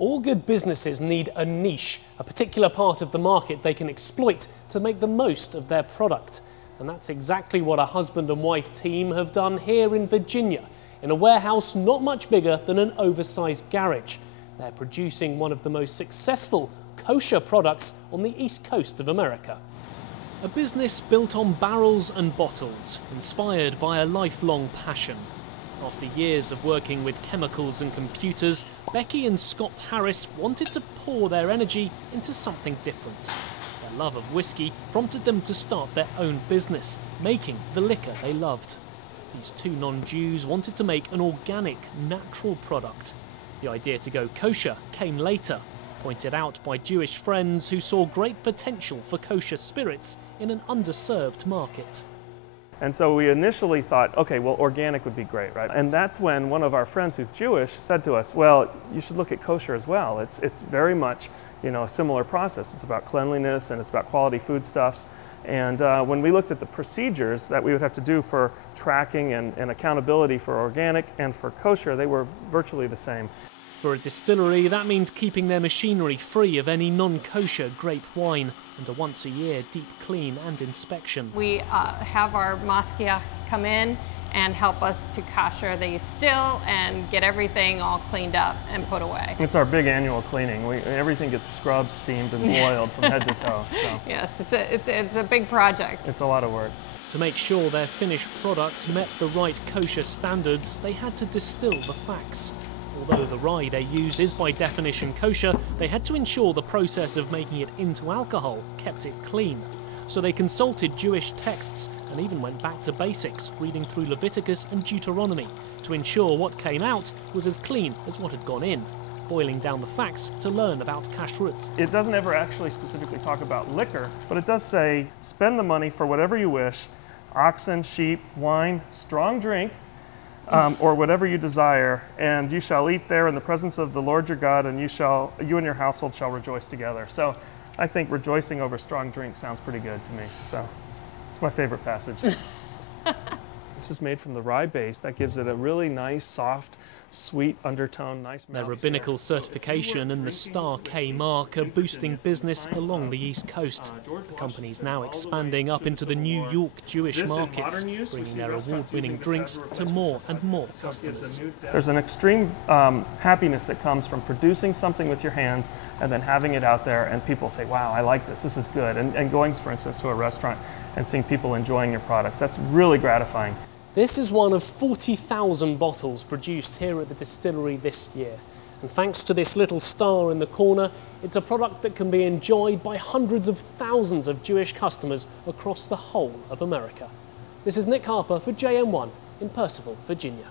All good businesses need a niche, a particular part of the market they can exploit to make the most of their product. And that's exactly what a husband and wife team have done here in Virginia, in a warehouse not much bigger than an oversized garage. They're producing one of the most successful kosher products on the East Coast of America. A business built on barrels and bottles, inspired by a lifelong passion. After years of working with chemicals and computers, Becky and Scott Harris wanted to pour their energy into something different. Their love of whiskey prompted them to start their own business, making the liquor they loved. These two non-Jews wanted to make an organic, natural product. The idea to go kosher came later, pointed out by Jewish friends who saw great potential for kosher spirits in an underserved market. And so we initially thought, okay, well, organic would be great, right? And that's when one of our friends who's Jewish said to us, well, you should look at kosher as well. It's very much, a similar process. It's about cleanliness and it's about quality foodstuffs. And when we looked at the procedures that we would have to do for tracking and accountability for organic and for kosher, they were virtually the same. For a distillery, that means keeping their machinery free of any non-kosher grape wine and a once-a-year deep clean and inspection. We have our Mosquiach come in and help us to kosher the still and get everything all cleaned up and put away. It's our big annual cleaning. Everything gets scrubbed, steamed, and boiled from head to toe. So. Yes, it's a big project. It's a lot of work. To make sure their finished product met the right kosher standards, they had to distill the facts. Although the rye they use is by definition kosher, they had to ensure the process of making it into alcohol kept it clean. So they consulted Jewish texts and even went back to basics, reading through Leviticus and Deuteronomy, to ensure what came out was as clean as what had gone in, boiling down the facts to learn about kashrut. It doesn't ever actually specifically talk about liquor, but it does say, spend the money for whatever you wish, oxen, sheep, wine, strong drink, or whatever you desire, and you shall eat there in the presence of the Lord your God, and you and your household shall rejoice together. So I think rejoicing over strong drink sounds pretty good to me. So it's my favorite passage. This is made from the rye base. That gives it a really nice, soft, sweet undertone, nice mouth. Their rabbinical certification and the Star K mark are boosting business along the East Coast. The company's now expanding up into the New York Jewish markets, bringing their award-winning drinks to more and more customers. There's an extreme happiness that comes from producing something with your hands and then having it out there and people say, wow, I like this is good. And going, for instance, to a restaurant and seeing people enjoying your products, that's really gratifying. This is one of 40,000 bottles produced here at the distillery this year. And thanks to this little star in the corner, it's a product that can be enjoyed by hundreds of thousands of Jewish customers across the whole of America. This is Nick Harper for JN1 in Purcellville, Virginia.